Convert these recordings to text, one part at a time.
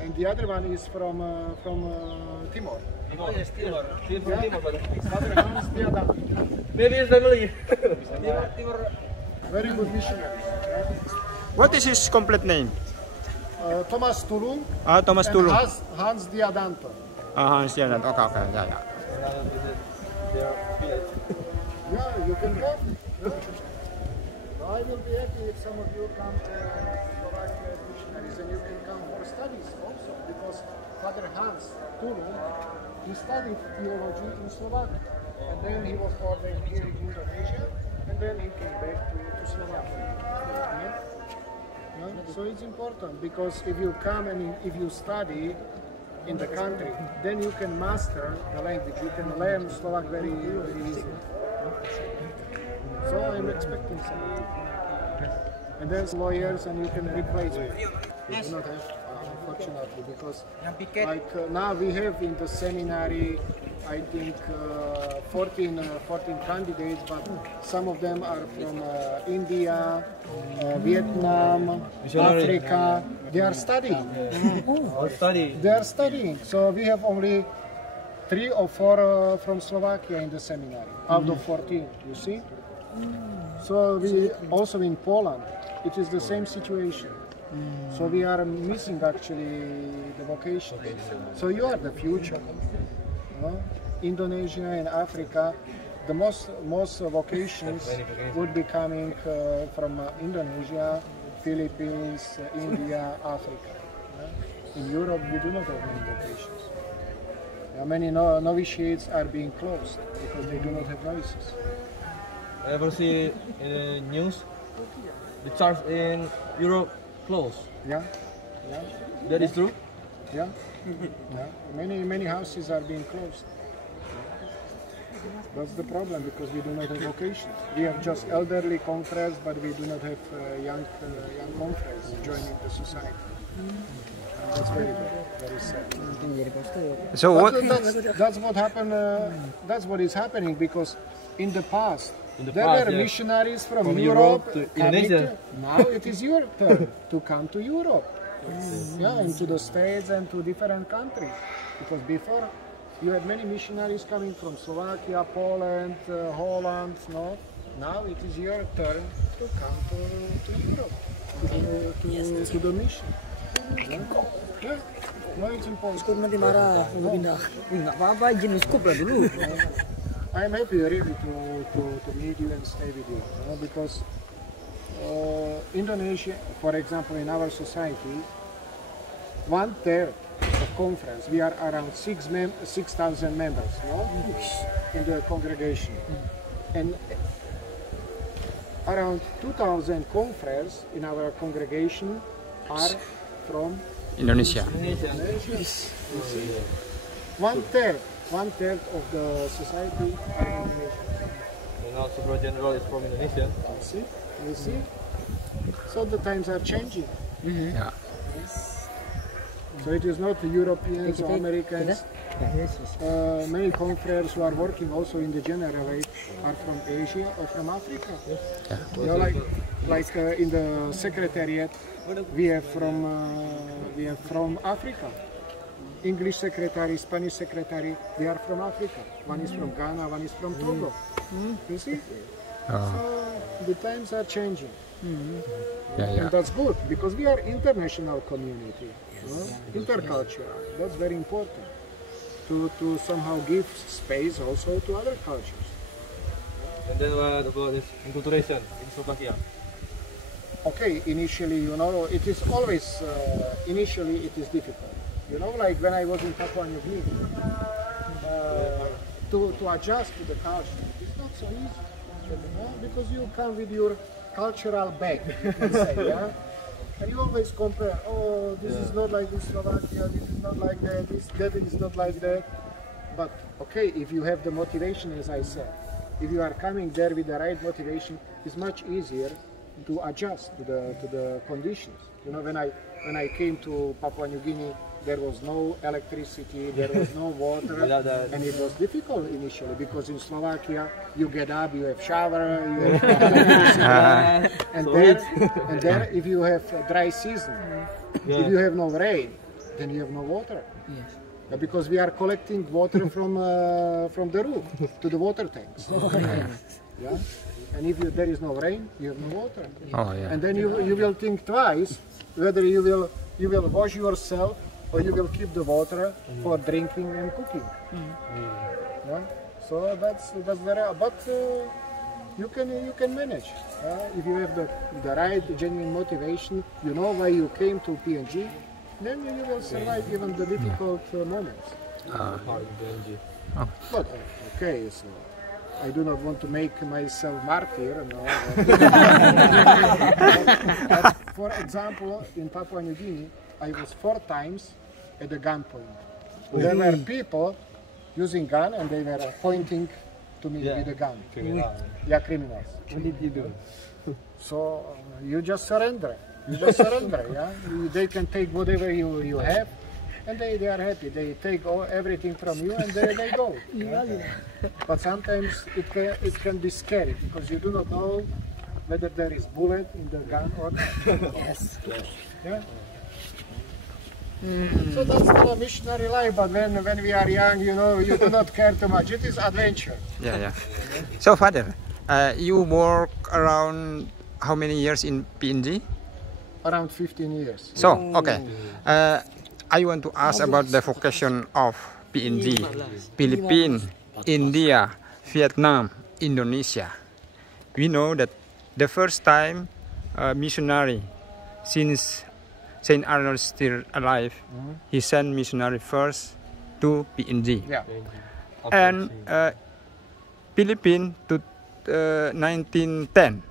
and the other one is from Timor. Oh, yes, Timor. Timor, Father Hans Diadanto. maybe his family. Timor. Very good missionary. What is his complete name? Thomas Tulung. Thomas and Tulung. Hans Diadanto. Hans Diadanto. Okay, yeah. Yeah, you can come. I will be happy if some of you come to Slovakia as missionaries, and you can come for studies also, because Father Hans Tulung, he studied theology in Slovakia, and then he was ordained here in Indonesia, and then he came back to Slovakia. Yeah? So it's important, because if you come and if you study in the country, then you can master the language, you can learn Slovak very easily. So I'm expecting some. And there's lawyers, and you can replace me. We do not have, unfortunately, because like now we have in the seminary, I think 14 candidates, but some of them are from India, Vietnam, Africa. They are studying. They are studying. So we have only 3 or 4 from Slovakia in the seminary out of 14. You see. So we also in Poland, it is the same situation. So we are missing actually the vocation. So you are the future. Indonesia and Africa, the most vocations would be coming from Indonesia, Philippines, India, Africa. In Europe, we do not have many vocations. Many novitiates are being closed because they do not have novices. I ever see in the news the church in Europe closed. Yeah. That is true? Yeah. Many houses are being closed. That's the problem, because we do not have vocations. We have just elderly confreres, but we do not have young confreres joining the society. That's very bad, very sad. So what? That's what happened. That's what is happening, because in the past there were missionaries from Europe to Indonesia. Now it is your turn to come to Europe, and to the States and to different countries. Because before you had many missionaries coming from Slovakia, Poland, Holland. No, now it is your turn to come to Europe, to the mission. No, it's important. Uskup nanti marah, pindah. Nggak apa-apa, izin uskup lah dulu. I'm happy really to meet you and stay with you, because Indonesia, for example, in our society, 1/3 of conference, we are around 6,000 members, in the congregation, and around 2,000 conference in our congregation are from Indonesia. One third of the society are Indonesian. And also Pro General is from Indonesia. You see? So the times are changing. Yeah. So it is not the Europeans or Americans. Many confreres who are working also in the generalate are from Asia or from Africa. Yeah. Like in the secretariat, we have from Africa. English secretary, Spanish secretary, they are from Africa. One is from Ghana, one is from Togo. You see? So the times are changing. And that's good, because we are international community, intercultural. That's very important to somehow give space also to other cultures. And then what about this enculturation in Slovakia? Okay, initially, it is always, initially it is difficult. Like when I was in Papua New Guinea, to adjust to the culture, it's not so easy, because you come with your cultural bag, you can say, and you always compare, this is not like in Slovakia, this is not like that, that is not like that. But okay, if you have the motivation, as I said, if you are coming there with the right motivation, it's much easier to adjust to the conditions. When I came to Papua New Guinea, there was no electricity, there was no water, and it was difficult initially, because in Slovakia you get up, you have shower, you have electricity, and there if you have a dry season, if you have no rain, then you have no water. Yes. Because we are collecting water from the roof to the water tanks. Yeah? And if there is no rain, you have no water. Oh, yeah. And then you will think twice whether you will wash yourself or you will keep the water for drinking and cooking. Yeah? So that's very, but you can manage. If you have the right genuine motivation, you know why you came to PNG, then you will survive even the difficult moments. But okay, so I do not want to make myself martyr. No, but for example, in Papua New Guinea, I was 4 times at the gunpoint. There were people using gun and they were pointing to me with a gun. Yeah, criminals. What did you do? So you just surrender. You just surrender. Yeah, they can take whatever you have, and they are happy. They take everything from you and they go. Yeah? But sometimes it can be scary because you do not know whether there is bullet in the gun or not. Yes. Yeah. So that's the missionary life. But when we are young, you know, you do not care too much. It is adventure. Yeah. So, Father, you work around how many years in PNG? Around 15 years. So, okay. I want to ask about the vocation of PNG, Philippines, India, Vietnam, Indonesia. We know that the first time missionary, since Saint Arnold is still alive, he sent missionary first to PNG. Yeah. And Philippines to 1910,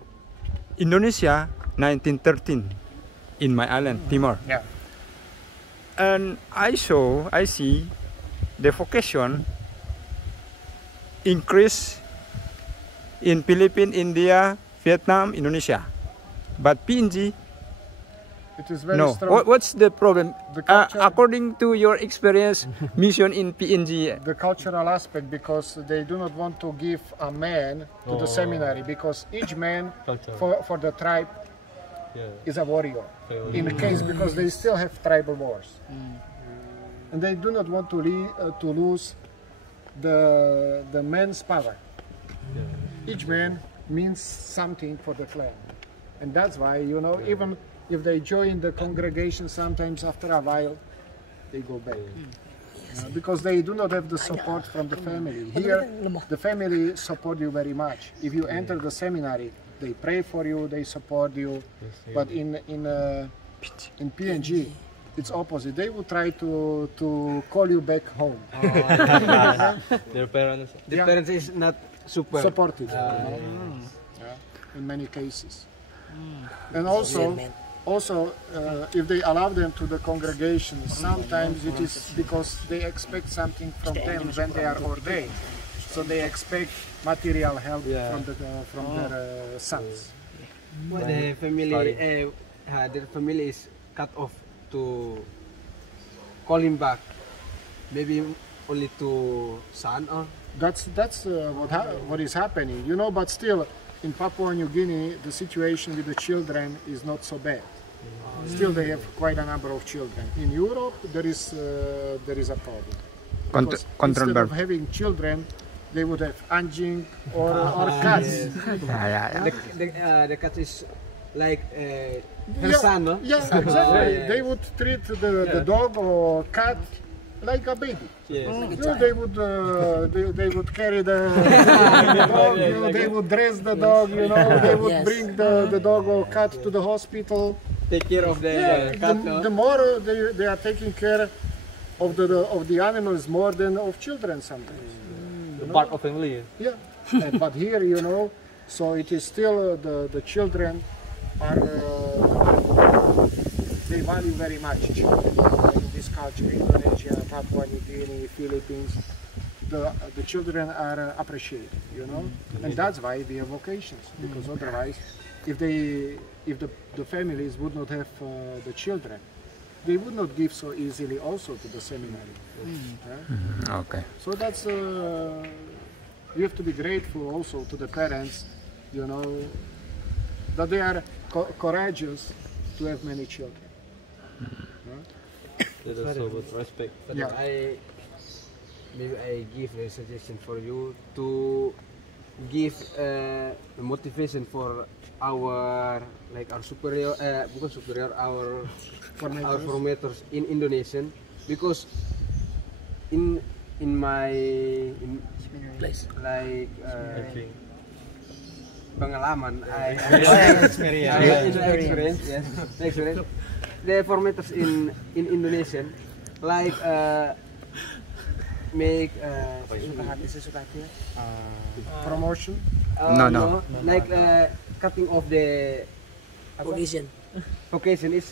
Indonesia 1913 in my island, Timor. Yeah. And I see the vocation increase in Philippines, India, Vietnam, Indonesia. But PNG, It is very no. strong. What's the problem? The culture- According to your experience, mission in PNG, The cultural aspect, because they do not want to give a man to the seminary, because each man for the tribe is a warrior. In the case, because they still have tribal wars, and they do not want to lose the man's power. Each man means something for the clan, and that's why, you know, even if they join the congregation, sometimes after a while they go back. Because they do not have the support from the family. Here, the family support you very much. If you enter the seminary, they pray for you, they support you. But in PNG, it's opposite. They will try to call you back home. Their parents. The parents is not super Supportive, you know? In many cases. And also, if they allow them to the congregation, sometimes it is because they expect something from them when they are ordained. So they expect material help from their sons. the family is cut off to call him back. Maybe only to son or That's what is happening, you know. But still, in Papua New Guinea, the situation with the children is not so bad. Still, they have quite a number of children. In Europe, there is a problem. Because instead of having children, they would have anjing or cats. the cat is like her son, no? Yeah, exactly. They would treat the dog or cat like a baby. Yes. You know, they would carry the dog, you know, they would dress the dog, you know, they would bring the dog or cat to the hospital. Take care of the cat. No? The more they are taking care of the animals more than of children sometimes. Part of family. Yeah, but here, you know, so it is still the children are they value very much children. In this culture, Indonesia, Papua New Guinea, Philippines, the children are appreciated, you know, and that's why we have vocations. Because otherwise, if the families would not have the children, they would not give so easily also to the seminary. Okay. So that's you have to be grateful also to the parents, you know, that they are courageous to have many children. It is so with respect. Yeah. Maybe I give a suggestion for you to give motivation for our our superior, bukan superior, our formators in Indonesian, because in my Place. pengalaman, Experience. experience, the formators in Indonesian make Promotion. No. Cutting off the vocation is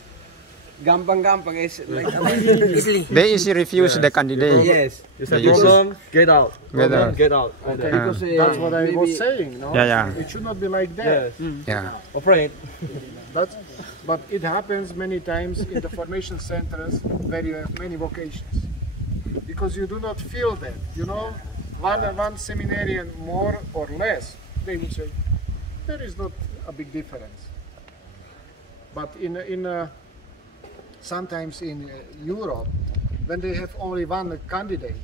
gampang-gampang, is Easily. They easily refuse the candidate. yes. You said Yes. problem, get out. Get out. Get out. Okay. Because That's what I was maybe- saying. No? Yeah. It should not be like that. Yes. Yeah. Afraid. But it happens many times in the formation centers where you have many vocations, because you do not feel that. You know, one seminarian more or less, they would say there is not a big difference. But sometimes in Europe, when they have only one candidate,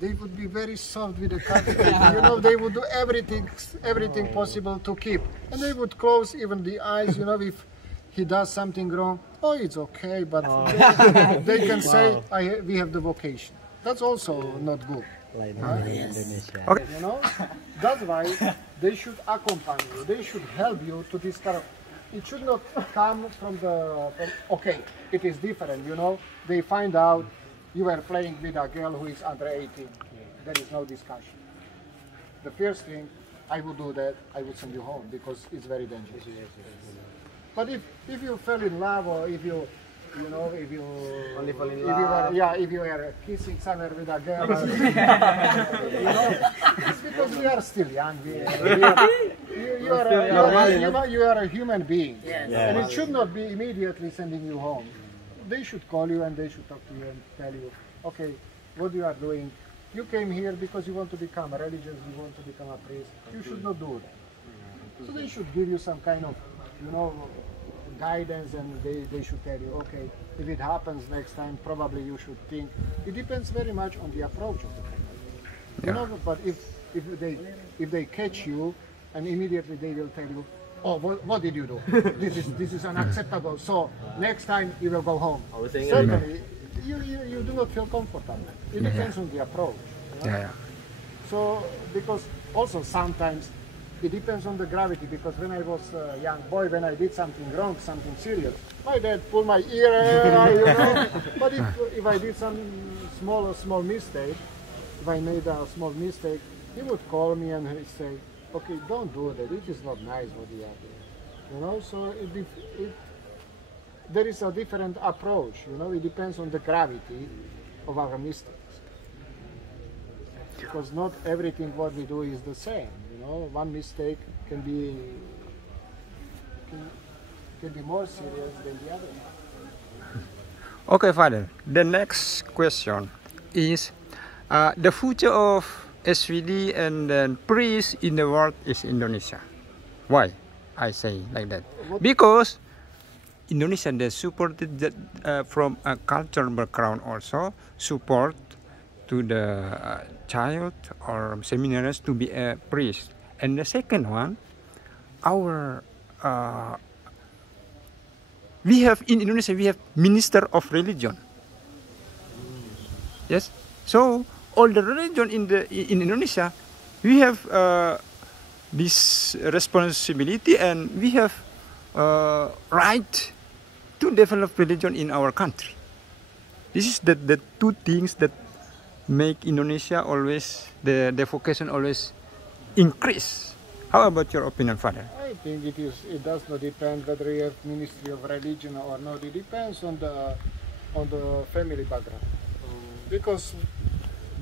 they would be very soft with the candidate. You know, they would do everything possible to keep, and they would close even the eyes. You know, if he does something wrong, oh, it's okay, but they can say, we have the vocation. That's also not good. Okay. You know, that's why they should accompany you. They should help you to discover. It should not come from okay, it is different. You know, they find out you are playing with a girl who is under 18. There is no discussion. The first thing, I would do that, I would send you home, because it's very dangerous. But if you fell in love, or if you Only fall in if you love. if you are kissing somewhere with a girl, it's because we are still young. You are a human being, and it should not be immediately sending you home. They should call you and they should talk to you and tell you, okay, what you are doing. You came here because you want to become religious, you want to become a priest. You should not do that. So they should give you some kind of, guidance, and they should tell you, okay, if it happens next time, probably you should think. It depends very much on the approach of the family. But if they catch you, and immediately they will tell you, oh, what did you do? This is unacceptable. So next time you will go home. Certainly, you do not feel comfortable. It depends on the approach. Yeah. So, because also sometimes it depends on the gravity, because when I was a young boy, when I did something wrong, something serious, my dad pulled my ear, But if I did some small mistake, if I made a small mistake, he would call me and he'd say, okay, don't do that, it is not nice what you are doing. So there is a different approach, it depends on the gravity of our mistakes. Because not everything what we do is the same. One mistake can be more serious than the other. Okay, Father. The next question is the future of SVD and then priests in the world is Indonesia. Why I say like that? Because Indonesia, they supported that from a cultural background also, support to the child or seminarians to be a priest. And the second one, we have in Indonesia, we have minister of religion. Yes, so all the religion in Indonesia, we have this responsibility, and we have right to develop religion in our country. This is the two things that make Indonesia always the vocation always increase. How about your opinion, Father? I think it does not depend whether you have ministry of religion or not. It depends on the family background, because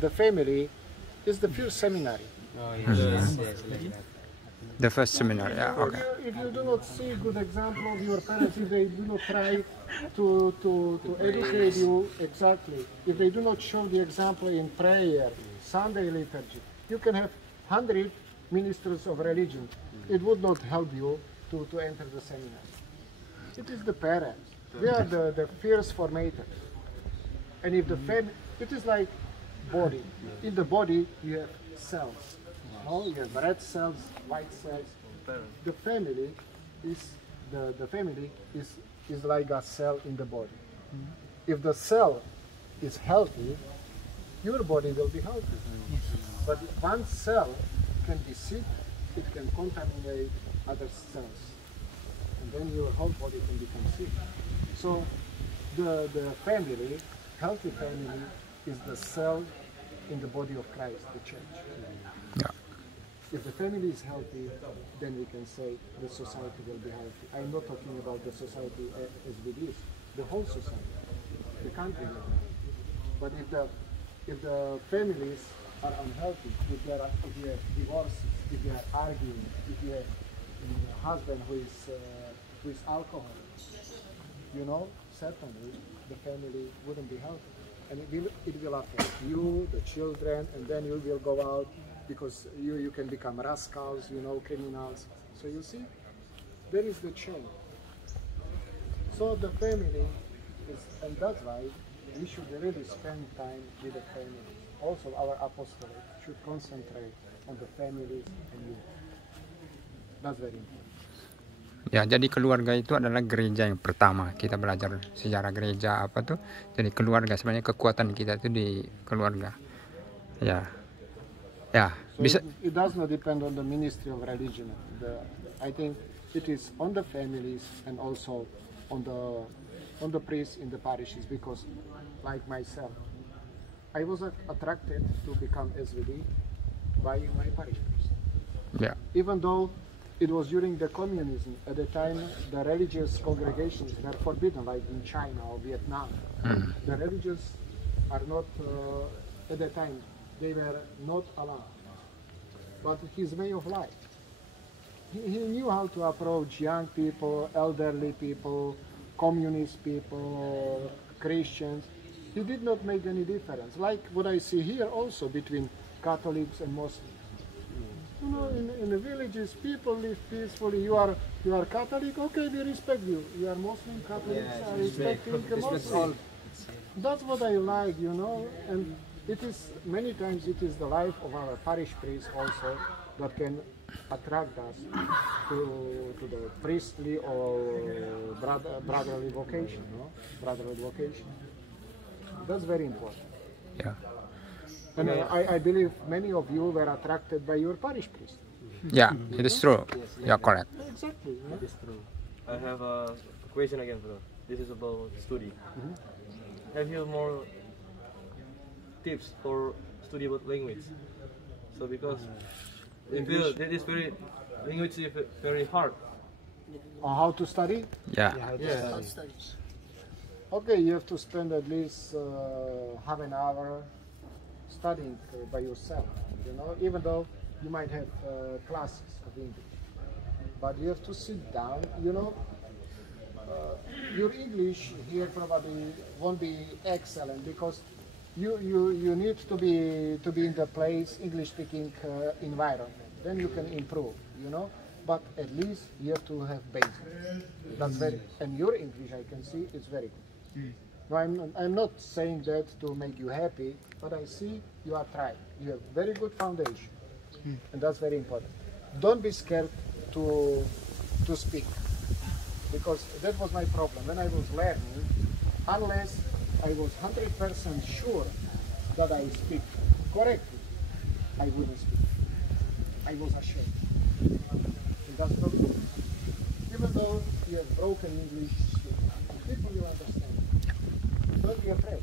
the family is the first seminary. Oh, yes. The first seminar, yeah, okay. If you do not see good example of your parents, if they do not try to educate you exactly, if they do not show the example in prayer, Sunday liturgy, you can have 100 ministers of religion. It would not help you to enter the seminary. It is the parents. They are the first formators. And if the family, it is like body. In the body, you have cells. No, you have red cells, white cells. The family is the family is like a cell in the body. If the cell is healthy, your body will be healthy. But if one cell can be sick, it can contaminate other cells, and then your whole body can become sick. So the family, healthy family, is the cell in the body of Christ, the church. Yeah. If the family is healthy, then we can say the society will be healthy. I'm not talking about the society as it is, the whole society, the country will be healthy. But if the families are unhealthy, if you have divorces, if you are arguing, if you have a husband who is alcoholic, you know, certainly the family wouldn't be healthy. And it will affect you, the children, and then you will go out because you can become rascals, you know, criminals. So you see, there is the chain. So the family is, and that's why we should really spend time with the family. Also, our apostolate should concentrate on the families and youth. That's very important. Ya, jadi keluarga itu adalah gereja yang pertama. Kita belajar sejarah gereja apa tuh. Jadi keluarga sebenarnya kekuatan kita itu di keluarga. Ya. Ya, so bisa it does not depend on the ministry of religion. I think it is on the families and also on the priests in the parishes, because like myself, I was attracted to become SVD by my parish priest. ya. Even though it was during the communism, at the time the religious congregations were forbidden, like in China or Vietnam. The religious are not, at the time, they were not allowed. But his way of life, he knew how to approach young people, elderly people, communist people, Christians. He did not make any difference, like what I see here also between Catholics and Muslims. You know, in the villages, people live peacefully. You are Catholic, okay, we respect you. You are Muslim, Catholics are respecting Muslim. That's what I like, you know, and it is, many times it is the life of our parish priest also that can attract us to the priestly or brotherly vocation, no? Brotherly vocation. That's very important. Ya. And I believe many of you were attracted by your parish priest. Ya, it is true. Ya, correct. Exactly. Yeah? It's true. I have a question again, bro. This is about study. Have you more tips for study about language? So because I feel that is language is very hard. How to study? Ya. Yes. Okay, you have to spend at least half an hour studying by yourself, you know, even though you might have classes of English. But you have to sit down, you know. Your English here probably won't be excellent because you need to be in the place, English-speaking environment. Then you can improve, you know. But at least you have to have basics. That's very, and your English, I can see, is very good. No, I'm not saying that to make you happy, but I see you are trying. You have very good foundation, and that's very important. Don't be scared to speak, because that was my problem when I was learning. Unless I was 100% sure that I speak correctly, I wouldn't speak. I was ashamed. And that's not good. Even though you have broken English, people will understand. Don't be afraid.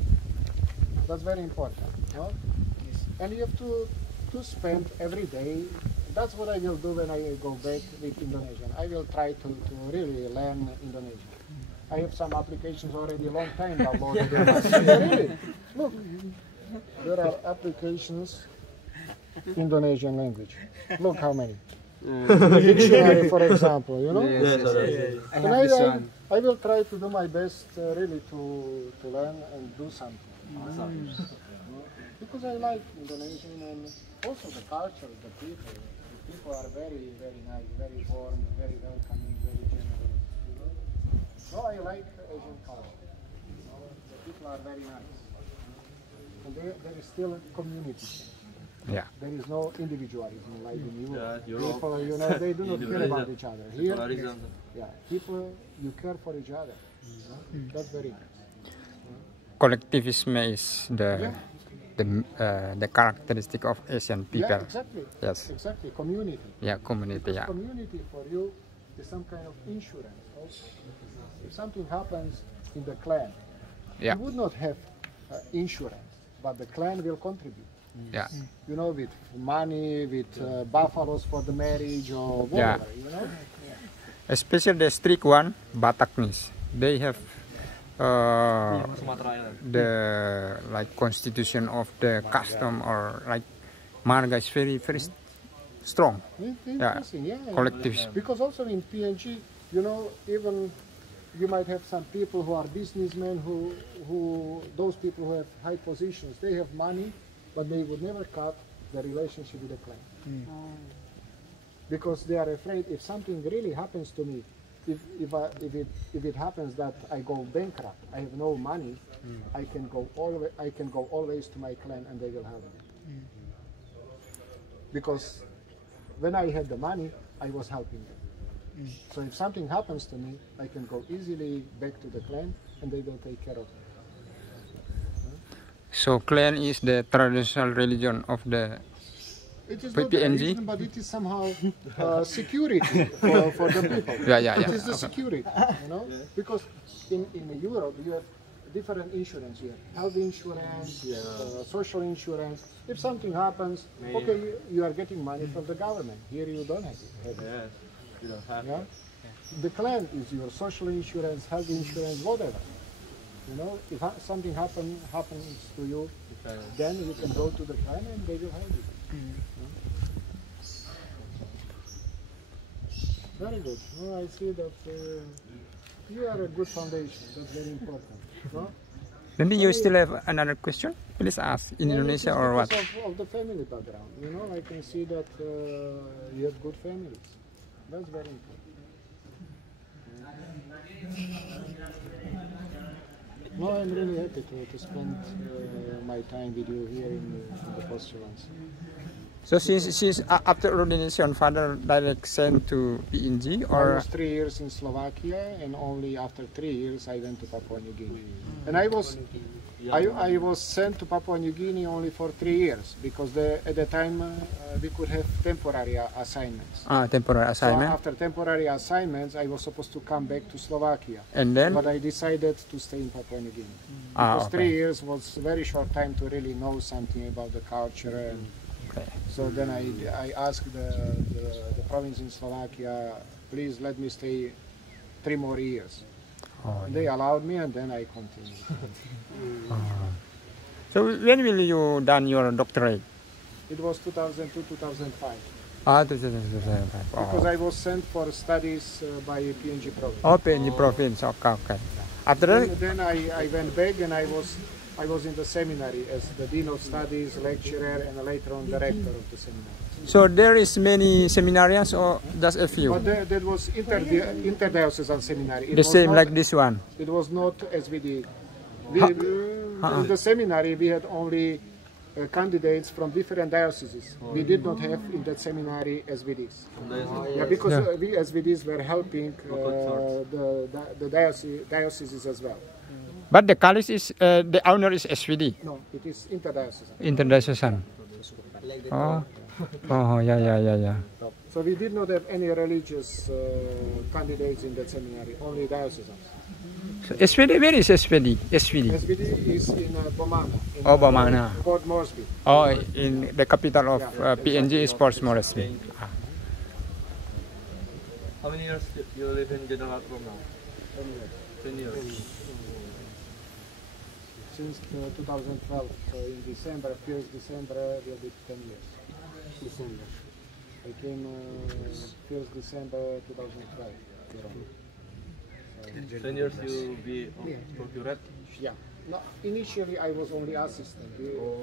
That's very important. No? And you have to spend every day. That's what I will do when I go back with Indonesian. I will try to really learn Indonesian. I have some applications already a long time downloaded. Really? Look, there are applications Indonesian language. Look how many. Dictionary, for example, you know? Yes. I And have this one. I will try to do my best really to learn and do something. Because I like Indonesian and also the culture, the people. The people are very, very nice, very warm, very welcoming, very generous. You know? So I like Asian culture. You know? The people are very nice. and there is still a community. Yeah. There is no individualism like in Europe. Yeah, Europe. People, you know, they do not care about each other. Here, Polarism. yeah, people, you care for each other. You know? That's very nice. Collectivism is the characteristic of Asian people. Yeah, exactly. Yes. Exactly. Community. Yeah, community. Because Yeah. community for you is some kind of insurance. Also, if something happens in the clan, Yeah. you would not have insurance, but the clan will contribute. Yeah. You know, with money, with buffaloes for the marriage or Yeah. whatever. You know. Especially the strict one, Bataknis. They have Sumatera Island. the like constitution of the custom or like marga is very strong. Interesting, yeah. Collectives. Because also in PNG, you know, even you might have some people who are businessmen who those people who have high positions, they have money, but they would never cut the relationship with the clan. Because they are afraid if something really happens to me, if it happens that I go bankrupt, I have no money, I can go always to my clan and they will help me. Because when I had the money, I was helping them. So if something happens to me, I can go easily back to the clan and they will take care of me. So clan is the traditional religion of the It is not PNG? the religion, but it is somehow security for the people. Yeah. It is the security, you know, because in Europe you have different insurance. You have health insurance, you have social insurance. If something happens, okay, you are getting money from the government. Here you don't have it. Yes. You don't have. Yeah? The clan is your social insurance, health insurance, whatever. You know, if something happens to you, then you can go to the clan and they will help you. Very good. No, I see that you are a good foundation. That's very important. No? Maybe you still have another question? Please ask in Indonesia or what? Because of the family background. You know, I can see that you have good families. That's very important. No, I'm really happy to spend my time with you here in the postulants. So since after ordination, Father direct sent to PNG I or was 3 years in Slovakia, and only after 3 years I went to Papua New Guinea. And I was sent to Papua New Guinea only for 3 years because at the time we could have temporary assignments. temporary So assignment? after temporary assignments, I was supposed to come back to Slovakia, And then but I decided to stay in Papua New Guinea because 3 years was a very short time to really know something about the culture. And so then I asked the province in Slovakia, please let me stay 3 more years. They allowed me, and then I continued. So when will you done your doctorate? It was 2002-2005 2005. because I was sent for studies by PNG province. PNG province. Okay. After that, Then I went back and I was in the seminary as the dean of studies, lecturer, and later on director of the seminary. so there is many seminarians or just a few? But that was interdiocesan seminary. It The was same not- like this one. It was not SVD. In the seminary we had only candidates from different dioceses. We did not have in that seminary SVDs. Yeah, because we SVDs were helping the dioceses as well. But the college is the owner is SVD, No, it is interdiocesan. interdiocesan. Yeah. So we did not have any religious candidates in that seminary, only diocesan. So SVD, where is SVD? SVD. SVD is in Bomana. In Bomana. Port Moresby. In the capital of PNG is Port Moresby. How many years you live in General from now? 10 years. Since 2012, so in December, 1st December will be 10 years. December. I came 1st December 2012. 10 years you be Prokurator? Yeah. No, initially I was only assistant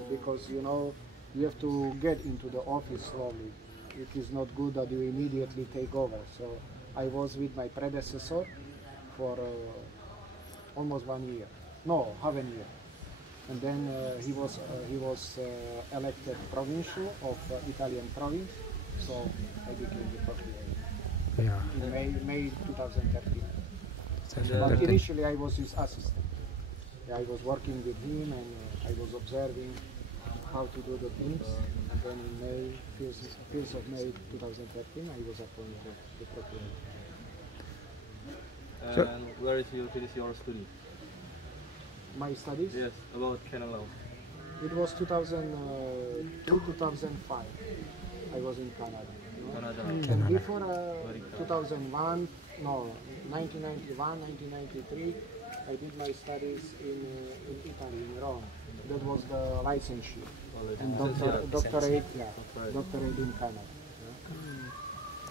because you know you have to get into the office slowly. It is not good that you immediately take over. So I was with my predecessor for almost 1 year. No, half a year. and then he was elected provincial of Italian province, so I became the procurator in May 2013. But initially I was his assistant. I was working with him and I was observing how to do the things, and then in May, 1st of May 2013, I was appointed the procurator. And where did you finish your study? My studies? Yes, about canon law. It was 2002-2005. I was in Canada. Canada. And before 2001, no, 1991, 1993, I did my studies in Italy, in Rome. That was the licensure. And doctorate in Canada.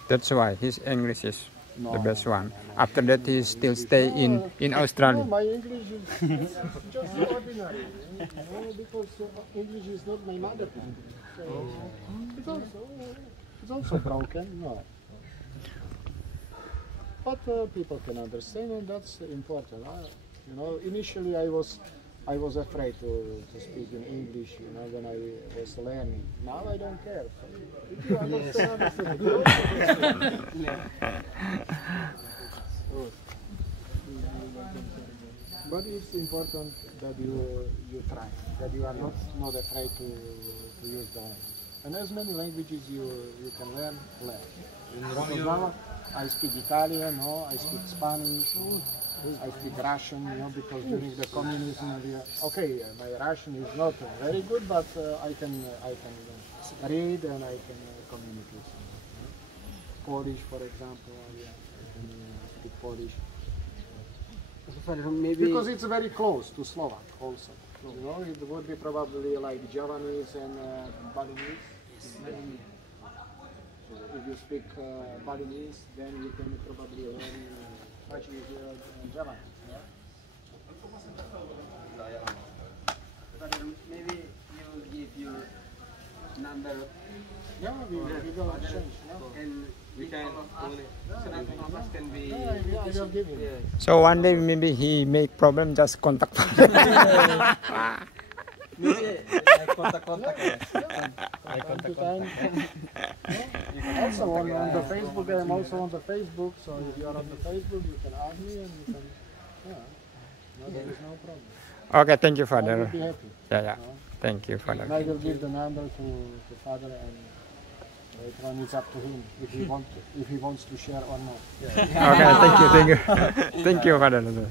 That's why his English is the best one. After that, he still stay in Australia. No, my English is just ordinary, because English is not my mother tongue. So it's also broken, no. But people can understand, and that's important. You know, initially I was afraid to speak in English, you know, when I was learning. Now I don't care. If you understand, But it's important that you try, that you are not afraid to use the language. And as many languages you can learn. Because now I speak Italian, no? I speak Spanish, I speak Russian, you know, because during the communism, okay, my Russian is not very good, but I can read and I can communicate. Polish, for example, I can speak Polish. Maybe Because it's very close to Slovak also. You know, it would be probably like Javanese and Balinese. If you speak Balinese, then you can probably learn much easier Javanese. maybe you give your number Yeah, we will exchange. and We can only. can be. Yeah, I will give you. So one day maybe he make problem, just contact. Kontak. Time to time. Also on the Facebook, I am also on the Facebook, so if you are on the Facebook, you can add me and you can, there is no problem. Okay, thank you, I Father. will be happy. Yeah. Thank you, Father. And I will give the number to Father, and later on it's up to him if he wants to share or not. Okay, thank you. Thank you, Father.